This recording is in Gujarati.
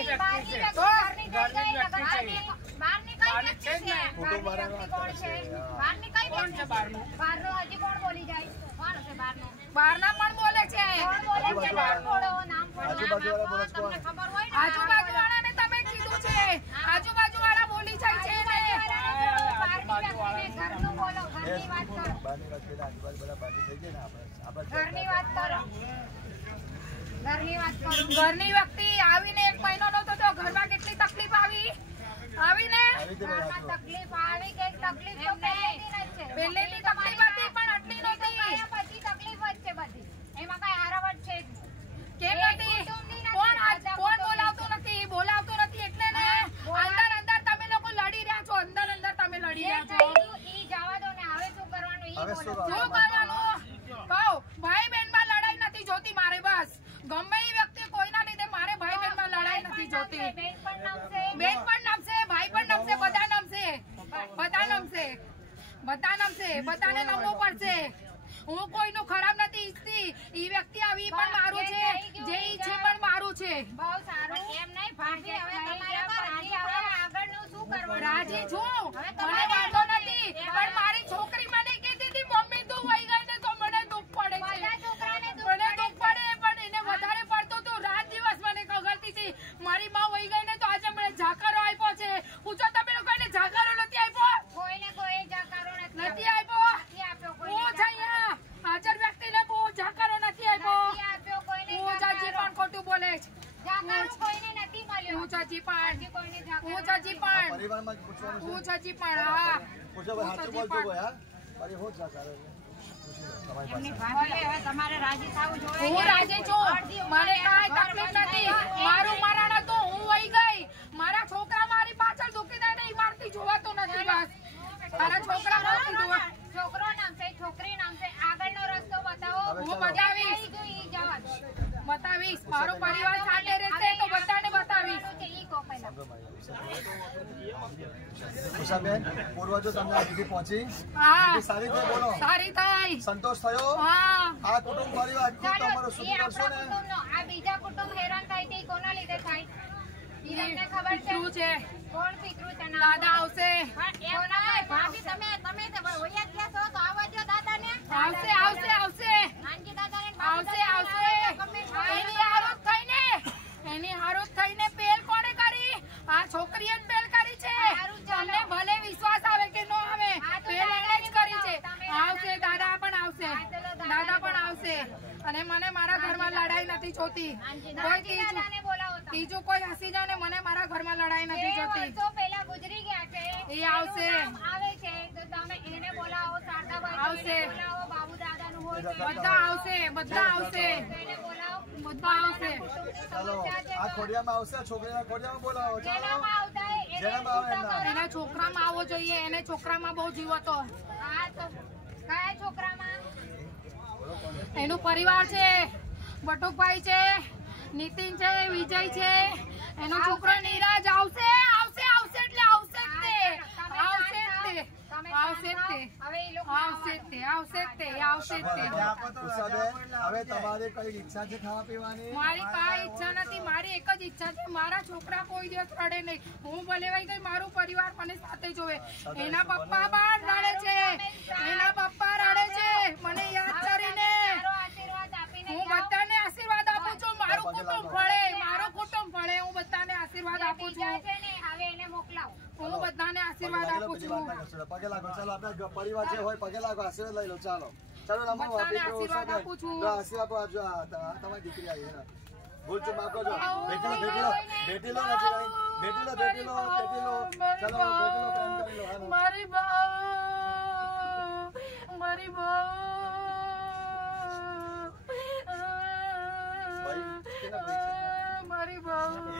તો બહારની કઈ વ્યક્તિ છે? કોણ છે? બહારની કઈ કોણ છે? બહારનો હજી કોણ બોલી જાય? કોણ છે બહારનો? બહારના પણ બોલે છે. કોણ બોલે છે? નામ બોલો, નામ બોલો. તમને ખબર હોય ને, આજુબાજુવાળાને તમે કીધું છે. આજુબાજુવાળા બોલી જાય છે. ઘરનું બોલો, ઘરની વાત કરો. ઘરની વાત કરો. ઘરની વ્યક્તિ આવીને 1 મહિનો નતો તો ઘરમાં કેટલી તકલીફ આવીને તકલીફ આવી કે તકલીફ તો પહેલેથી તકલીફ હતી પણ આટલી નહોતી. પછી તકલીફ જ છે બધી, એમાં કઈ હારાવટ છે કેમ નથી? કોણ બોલાવતું નથી એટલે ને અંદર તમે લોકો લડી રહ્યા છો. અંદર તમે લડી રહ્યા છો. ઈ જવા દો ને, હવે શું કરવાનું? ઈ બોલો શું કરવાનું? કહો, ભાઈ બહેન માં લડાઈ નથી જોતી મારે. બસ ગમે એ વ્યક્તિ કોઈના લીધે મારે ભાઈ બહેન માં લડાઈ નથી જોતી. બેન પણ નમશે, ભાઈ પણ નમશે, બધા નમશે. બધાને નમવું પડશે. હું કોઈનું ખરાબ નથી ઈચ્છતી. ઈ વ્યક્તિ આવી પણ મારું છે, જે ઈચ્છે પણ મારું છે. બહુ સારું. એમ નહીં ભાભી, હવે તમારે આગળનું શું કરવાનું? રાજી છું, મને વાંધો નથી, પણ મારી છોકરી મને કીધી હતી મમ્મી તું વહી ગઈ ને તો મને દુઃખ પડે છે. મને દુઃખ પડે, પણ એને વધારે પડતું તું. રાત દિવસ મને કગરતી હતી મારી માં વહી ગઈ ને તો આજે મને જાકારો આપ્યો છે. પૂછો તમે લોકોને જાકારો નથી આપ્યો? કોઈને કોઈ જાકારો નથી આપ્યો. હાજર વ્યક્તિને બહુ જાકારો નથી આપ્યો. પૂજાજી પણ ખોટું બોલે છે. જાકારો કોઈને નથી મળ્યો. પૂજાજી પણ તમારે રાજી થવું જોઈએ. હું રાજી છું, મને કાંઈ તકલીફ નથી. મારું મરણ હતું, હું વહી ગઈ. મારા છોકરા મારી પાછળ દુખી દે ને મારતી જોવાતો નથી. બસ મારા છોકરા છોકરો નામ છે, છોકરી નામ છે. આગળનો રસ્તો બતાવો. હું બતાવીશ. મારો પરિવાર સાથે રહેશે તો બધાને બતાવીશ. પૂર્વજો તમને સુધી પહોંચી સારી થઈ, સંતોષ થયો. આ કુટુંબ પરિવાર તમારો સુખ કરશો ને. આ બીજા કુટુંબ હેરાન થાય તે કોના લીધે થાય? ખબર છે કોણ પિતૃ છે? દાદા આવશે. ભાભી તમે વૈયા ગયા છો તો આવવા દો દાદાને. આવશે નાનજી દાદાને આવશે. એની હારુત થઈને પેલ કોણે કરી? આ છોકરીએ જ પેલ કરી છે. તમને ભલે વિશ્વાસ આવે કે ન આવે, પેલ એને જ કરી છે. આવશે દાદા પણ આવશે. અને મને મારા ઘરમાં લડાઈ નથી જોતી. ત્રીજું કોઈ હસી જાવ ને, મને મારા ઘરમાં લડાઈ નથી જોતી. પેલા ગુજરી ગયા છે, એ આવશે. આવે છે તો તમે એને બોલાવો. શારદાભાઈ આવશે, બાબુ દાદાનું હોય, બધા આવશે. એને બોલાવો, બધા આવશે. ચાલો આ ખોડિયામાં આવશે. છોકરીના ખોડિયામાં બોલાવો. એના છોકરામાં આવવો જોઈએ. એને છોકરામાં બહુ જીવ હતો. કયા છોકરામાં? એનું પરિવાર છે, બટુકભાઈ છે, નીતિન છે, વિજય છે. એનો છોકરો નીરજ આવશે. એટલે આવશે હવે તમારી કઈ ઈચ્છા છે ખાવા પીવાની? મારી કઈ ઈચ્છા નથી. મારી એક જ ઈચ્છા છે, મારા છોકરા કોઈ દિવસ રડે નહીં. હું ભલે વહી ગઈ, મારું પરિવાર મને સાથે જોવે. એના પપ્પા પણ રડે છે. મને યાદ કરીને હું બધાને આશીર્વાદ આપું છું. મારું કુટુંબ ભળે. હું બધાને આશીર્વાદ આપું છું. હવે એને મોકલાવો. હું બધાને આશીર્વાદ આપું છું. પગે લાગો. ચાલો આપણા પરિવાર જે હોય પગે લાગો, આશીર્વાદ લઈ લો. ચાલો આશીર્વાદ આપું છું. આશીર્વાદ તમારી દીકરી આવી. ભૂલ ચૂક માફ કરજો. બેટી લો. ચાલો પ્રેમ કરી લો. મારી બહુ